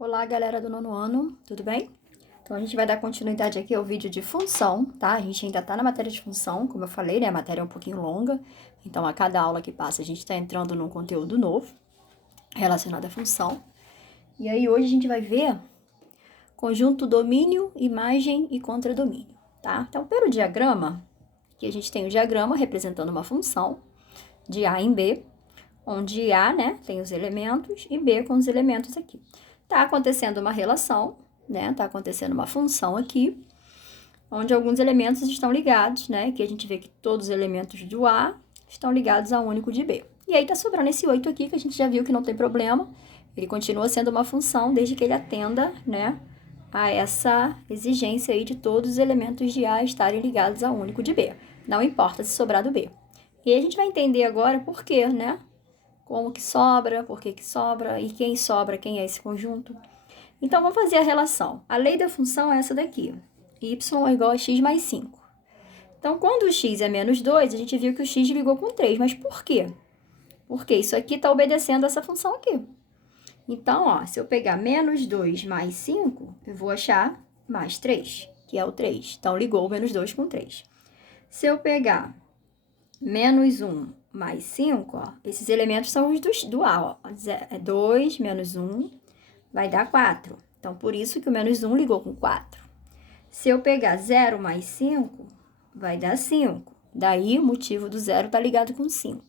Olá, galera do nono ano, tudo bem? Então, a gente vai dar continuidade aqui ao vídeo de função, tá? A gente ainda tá na matéria de função, como eu falei, né? A matéria é um pouquinho longa, então a cada aula que passa a gente tá entrando num conteúdo novo relacionado à função. E aí, hoje a gente vai ver conjunto domínio, imagem e contradomínio, tá? Então, pelo diagrama, aqui a gente tem o diagrama representando uma função de A em B, onde A, né, tem os elementos e B com os elementos aqui. Tá acontecendo uma relação, né, tá acontecendo uma função aqui, onde alguns elementos estão ligados, né, que a gente vê que todos os elementos do A estão ligados ao único de B. E aí tá sobrando esse 8 aqui, que a gente já viu que não tem problema, ele continua sendo uma função desde que ele atenda, né, a essa exigência aí de todos os elementos de A estarem ligados ao único de B. Não importa se sobrar do B. E aí a gente vai entender agora por quê, né? Como que sobra, por que que sobra e quem sobra, quem é esse conjunto. Então, vamos fazer a relação. A lei da função é essa daqui. Y é igual a x mais 5. Então, quando o x é menos 2, a gente viu que o x ligou com 3. Mas por quê? Porque isso aqui está obedecendo essa função aqui. Então, ó, se eu pegar menos 2 mais 5, eu vou achar mais 3, que é o 3. Então, ligou o menos 2 com 3. Se eu pegar menos 1 mais 5, ó, esses elementos são os do A, ó. 2 menos 1 vai dar 4. Então, por isso que o menos 1 ligou com 4. Se eu pegar 0 mais 5, vai dar 5. Daí, o motivo do 0 está ligado com 5.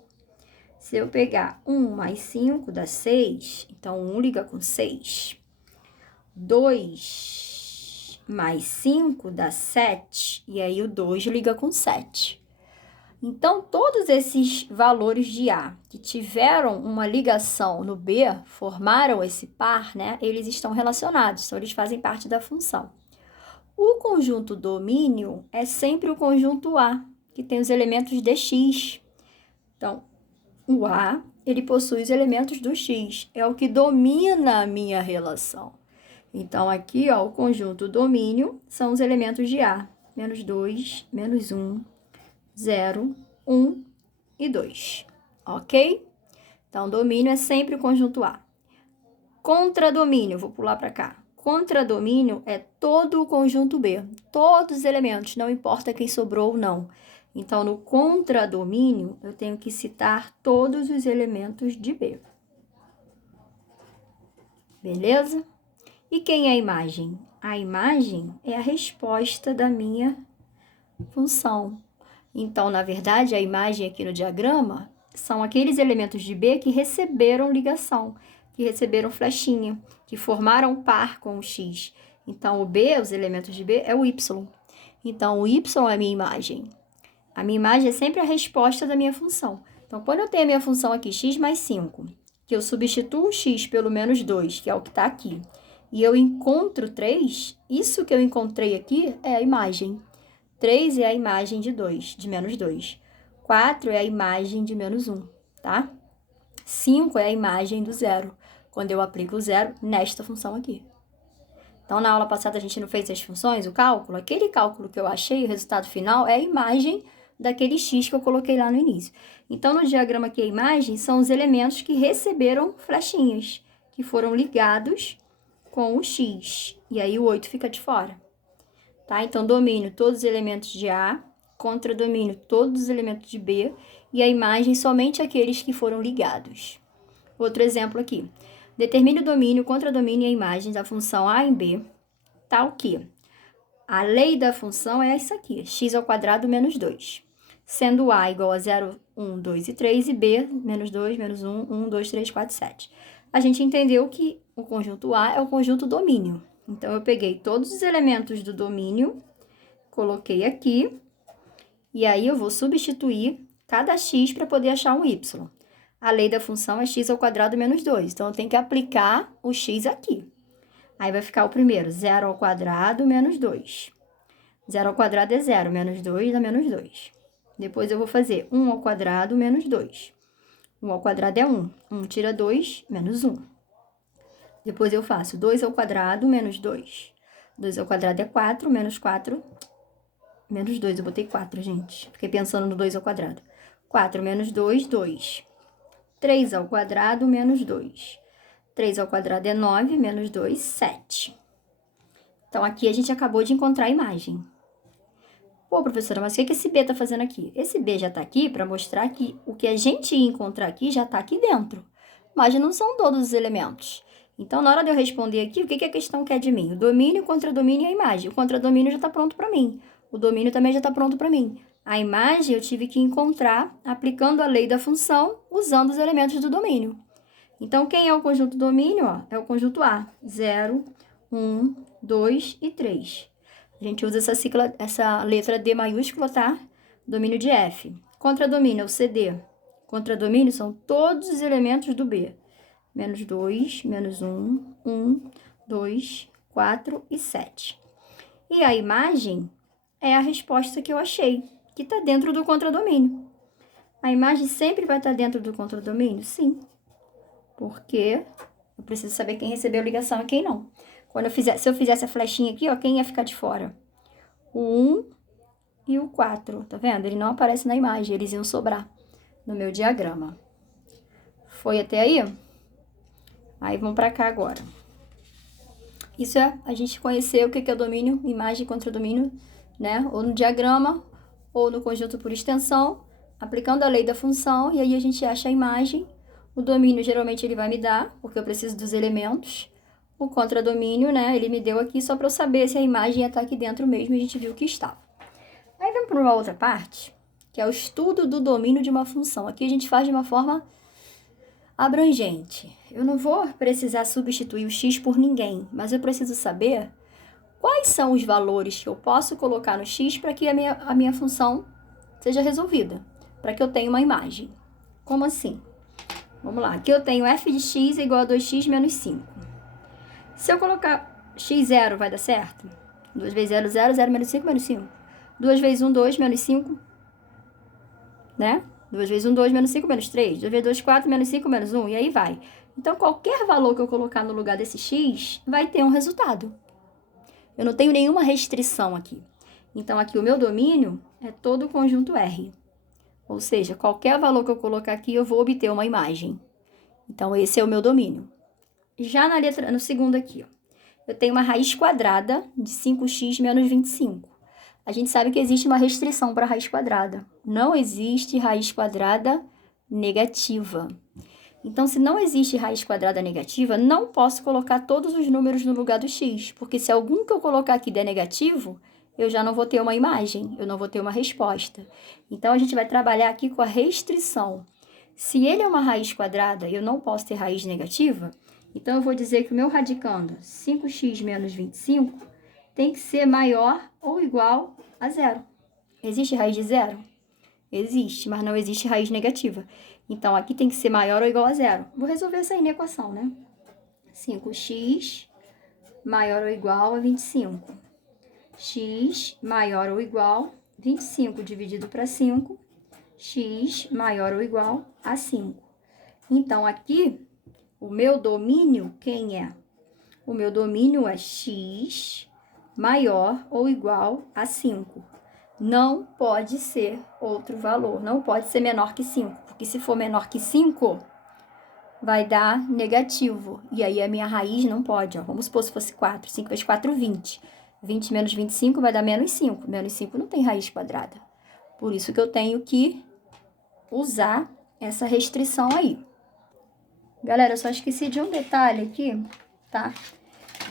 Se eu pegar 1 mais 5, dá 6. Então, 1 liga com 6. 2 mais 5 dá 7. E aí, o 2 liga com 7. Então, todos esses valores de A que tiveram uma ligação no B, formaram esse par, né? Eles estão relacionados, então eles fazem parte da função. O conjunto domínio é sempre o conjunto A, que tem os elementos de X. Então, o A, ele possui os elementos do X, é o que domina a minha relação. Então, aqui, ó, o conjunto domínio são os elementos de A. Menos 2, menos 1, 0, 1 e 2, ok? Então, domínio é sempre o conjunto A. Contradomínio, vou pular para cá. Contradomínio é todo o conjunto B, todos os elementos, não importa quem sobrou ou não. Então, no contradomínio, eu tenho que citar todos os elementos de B. Beleza? E quem é a imagem? A imagem é a resposta da minha função. Então, na verdade, a imagem aqui no diagrama são aqueles elementos de B que receberam ligação, que receberam flechinha, que formaram par com o X. Então, o B, os elementos de B, é o Y. Então, o Y é a minha imagem. A minha imagem é sempre a resposta da minha função. Então, quando eu tenho a minha função aqui, x mais 5, que eu substituo o x pelo menos 2, que é o que está aqui, e eu encontro 3, isso que eu encontrei aqui é a imagem. 3 é a imagem de 2, de menos 2. 4 é a imagem de menos 1, tá? 5 é a imagem do zero, quando eu aplico o zero nesta função aqui. Então, na aula passada a gente não fez as funções, o cálculo? Aquele cálculo que eu achei, o resultado final, é a imagem daquele x que eu coloquei lá no início. Então, no diagrama aqui, a imagem são os elementos que receberam flechinhas, que foram ligados com o x. E aí, o 8 fica de fora. Tá? Então, domínio todos os elementos de A, contradomínio todos os elementos de B, e a imagem somente aqueles que foram ligados. Outro exemplo aqui. Determine o domínio, contradomínio e a imagem da função A em B, tal que a lei da função é essa aqui, x ao quadrado menos 2. Sendo A igual a 0, 1, 2 e 3, e B, menos 2, menos 1, 1, 2, 3, 4, 7. A gente entendeu que o conjunto A é o conjunto domínio. Então, eu peguei todos os elementos do domínio, coloquei aqui, e aí eu vou substituir cada x para poder achar um y. A lei da função é x ao quadrado menos 2, então eu tenho que aplicar o x aqui. Aí vai ficar o primeiro, 0 ao quadrado menos 2. 0 ao quadrado é 0, menos 2 dá menos 2. Depois eu vou fazer 1 ao quadrado menos 2. 1 ao quadrado é 1. 1 tira 2, menos 1. Depois eu faço 2 ao quadrado menos 2. 2 ao quadrado é 4, menos 4. Menos 2, eu botei 4, gente. Fiquei pensando no 2 ao quadrado. 4 menos 2, 2. 3 ao quadrado menos 2. 3 ao quadrado é 9, menos 2, 7. Então, aqui a gente acabou de encontrar a imagem. Pô, professora, mas o que esse B está fazendo aqui? Esse B já está aqui para mostrar que o que a gente ia encontrar aqui já está aqui dentro. Mas não são todos os elementos. Então, na hora de eu responder aqui, o que a questão quer de mim? O domínio, o contradomínio e a imagem. O contradomínio já está pronto para mim. O domínio também já está pronto para mim. A imagem eu tive que encontrar aplicando a lei da função, usando os elementos do domínio. Então, quem é o conjunto domínio? Ó, é o conjunto A. 0, 1, 2 e 3. A gente usa essa letra D maiúscula, tá? Domínio de F. Contradomínio é o CD. Contradomínio são todos os elementos do B. Menos 2, menos 1, 2, 4 e 7. E a imagem é a resposta que eu achei, que está dentro do contradomínio. A imagem sempre vai estar dentro do contradomínio? Sim. Porque eu preciso saber quem recebeu a ligação e quem não. Se eu fizesse a flechinha aqui, ó, quem ia ficar de fora? O 1 e o 4, tá vendo? Ele não aparece na imagem, eles iam sobrar no meu diagrama. Foi até aí? Aí vamos para cá agora. Isso é a gente conhecer o que é o domínio, imagem contra domínio, né? Ou no diagrama, ou no conjunto por extensão, aplicando a lei da função, e aí a gente acha a imagem. O domínio, geralmente, ele vai me dar, porque eu preciso dos elementos. O contradomínio, né, ele me deu aqui só para eu saber se a imagem ia estar aqui dentro mesmo, e a gente viu que estava. Aí vamos para uma outra parte, que é o estudo do domínio de uma função. Aqui a gente faz de uma forma abrangente. Eu não vou precisar substituir o x por ninguém, mas eu preciso saber quais são os valores que eu posso colocar no x para que a minha função seja resolvida, para que eu tenha uma imagem. Como assim? Vamos lá, aqui eu tenho f de x é igual a 2x menos 5. Se eu colocar x0, vai dar certo? 2 vezes 0, 0, 0 menos 5, menos 5. 2 vezes 1, 2, menos 5, né? 2 vezes 1, 2, menos 5, menos 3. 2 vezes 2, 4, menos 5, menos 1, e aí vai. Então, qualquer valor que eu colocar no lugar desse x, vai ter um resultado. Eu não tenho nenhuma restrição aqui. Então, aqui o meu domínio é todo o conjunto R. Ou seja, qualquer valor que eu colocar aqui, eu vou obter uma imagem. Então, esse é o meu domínio. Já no segundo aqui, ó, eu tenho uma raiz quadrada de 5x menos 25. A gente sabe que existe uma restrição para a raiz quadrada. Não existe raiz quadrada negativa. Então, se não existe raiz quadrada negativa, não posso colocar todos os números no lugar do x, porque se algum que eu colocar aqui der negativo, eu já não vou ter uma imagem, eu não vou ter uma resposta. Então, a gente vai trabalhar aqui com a restrição. Se ele é uma raiz quadrada e eu não posso ter raiz negativa, então eu vou dizer que o meu radicando 5x menos 25 tem que ser maior ou igual a zero. Existe raiz de zero? Existe, mas não existe raiz negativa. Então, aqui tem que ser maior ou igual a zero. Vou resolver essa aí na equação, né? 5x maior ou igual a 25. X maior ou igual a 25 dividido para 5. X maior ou igual a 5. Então, aqui, o meu domínio, quem é? O meu domínio é x maior ou igual a 5. Não pode ser outro valor, não pode ser menor que 5, porque se for menor que 5, vai dar negativo, e aí a minha raiz não pode, ó. Vamos supor se fosse 4, 5 vezes 4, 20. 20 menos 25 vai dar menos 5, menos 5 não tem raiz quadrada. Por isso que eu tenho que usar essa restrição aí. Galera, eu só esqueci de um detalhe aqui, tá?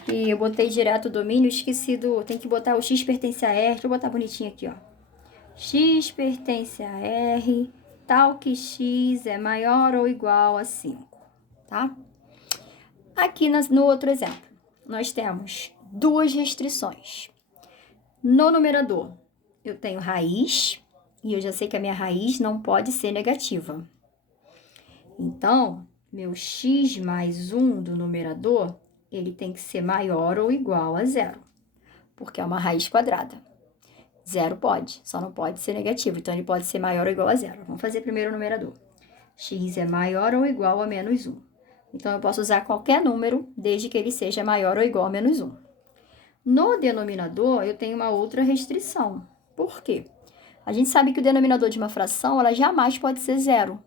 Que eu botei direto o domínio, esqueci tem que botar o x pertence a R, deixa eu botar bonitinho aqui, ó. X pertence a R, tal que x é maior ou igual a 5, tá? Aqui no outro exemplo, nós temos duas restrições. No numerador, eu tenho raiz, e eu já sei que a minha raiz não pode ser negativa. Então, meu x mais 1 do numerador, ele tem que ser maior ou igual a zero, porque é uma raiz quadrada. Zero pode, só não pode ser negativo, então ele pode ser maior ou igual a zero. Vamos fazer primeiro o numerador. X é maior ou igual a menos 1. Então, eu posso usar qualquer número, desde que ele seja maior ou igual a menos 1. No denominador, eu tenho uma outra restrição. Por quê? A gente sabe que o denominador de uma fração, ela jamais pode ser zero.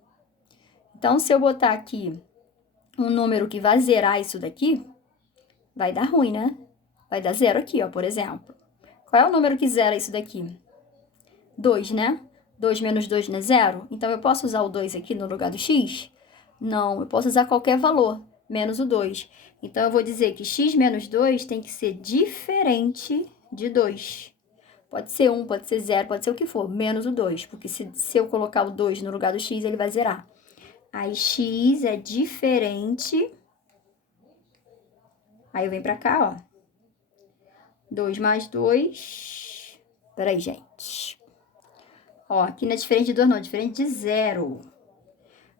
Então, se eu botar aqui um número que vai zerar isso daqui, vai dar ruim, né? Vai dar 0 aqui, ó, por exemplo. Qual é o número que zera isso daqui? 2, né? 2 menos 2 não é 0? Então, eu posso usar o 2 aqui no lugar do x? Não, eu posso usar qualquer valor, menos o 2. Então, eu vou dizer que x menos 2 tem que ser diferente de 2. Pode ser 1, pode ser 0, pode ser o que for, menos o 2. Porque se eu colocar o 2 no lugar do x, ele vai zerar. Aí, x é diferente. Aí, eu venho pra cá, ó. 2 mais 2. Peraí, gente. Ó, aqui não é diferente de 2, não. É diferente de 0.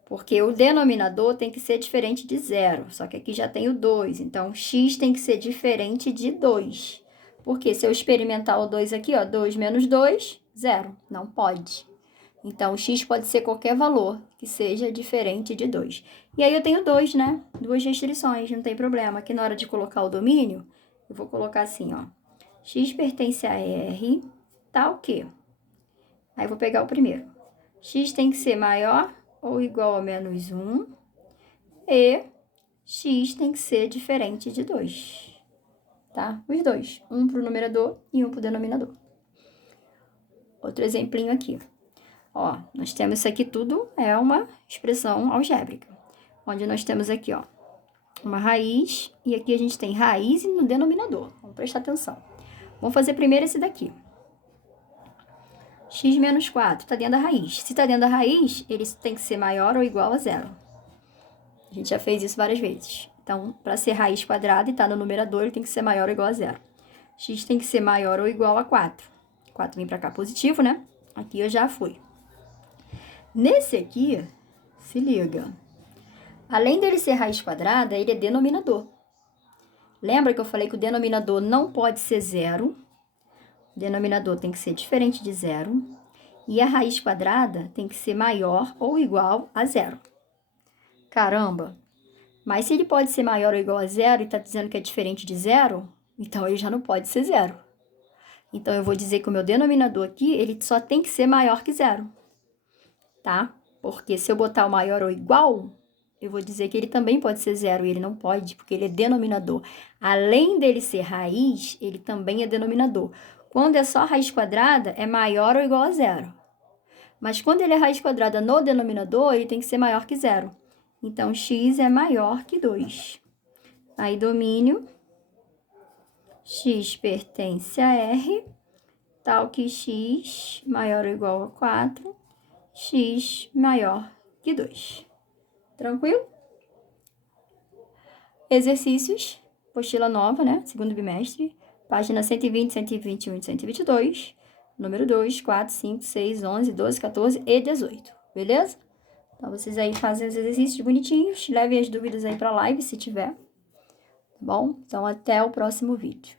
Porque o denominador tem que ser diferente de 0. Só que aqui já tem o 2. Então, x tem que ser diferente de 2. Porque se eu experimentar o 2 aqui, ó. 2 menos 2, 0. Não pode. Então, x pode ser qualquer valor que seja diferente de 2. E aí, eu tenho 2, né? 2 restrições, não tem problema. Aqui na hora de colocar o domínio, eu vou colocar assim, ó. X pertence a R, tá o quê? Aí, eu vou pegar o primeiro. X tem que ser maior ou igual a menos 1. E x tem que ser diferente de 2. Tá? Os dois. Um para o numerador e um para o denominador. Outro exemplinho aqui. Ó, nós temos isso aqui tudo, é uma expressão algébrica. Onde nós temos aqui, ó, uma raiz. E aqui a gente tem raiz no denominador. Vamos prestar atenção. Vamos fazer primeiro esse daqui. X menos 4 está dentro da raiz. Se está dentro da raiz, ele tem que ser maior ou igual a 0. A gente já fez isso várias vezes. Então, para ser raiz quadrada e estar no numerador, ele tem que ser maior ou igual a 0. X tem que ser maior ou igual a 4. 4 vem para cá positivo, né? Aqui eu já fui. Nesse aqui, se liga. Além dele ser raiz quadrada, ele é denominador. Lembra que eu falei que o denominador não pode ser 0? O denominador tem que ser diferente de 0. E a raiz quadrada tem que ser maior ou igual a 0. Caramba! Mas se ele pode ser maior ou igual a 0 e está dizendo que é diferente de 0, então ele já não pode ser 0. Então, eu vou dizer que o meu denominador aqui, ele só tem que ser maior que 0. Tá? Porque se eu botar o maior ou igual, eu vou dizer que ele também pode ser 0 e ele não pode, porque ele é denominador. Além dele ser raiz, ele também é denominador. Quando é só raiz quadrada, é maior ou igual a 0. Mas quando ele é raiz quadrada no denominador, ele tem que ser maior que 0. Então, x é maior que 2. Aí, domínio, x pertence a R, tal que x maior ou igual a 4, x maior que 2. Tranquilo? Exercícios, apostila nova, né? Segundo bimestre, página 120, 121 e 122, número 2, 4, 5, 6, 11, 12, 14 e 18. Beleza? Então, vocês aí fazem os exercícios bonitinhos, levem as dúvidas aí para a live, se tiver. Tá bom? Então, até o próximo vídeo.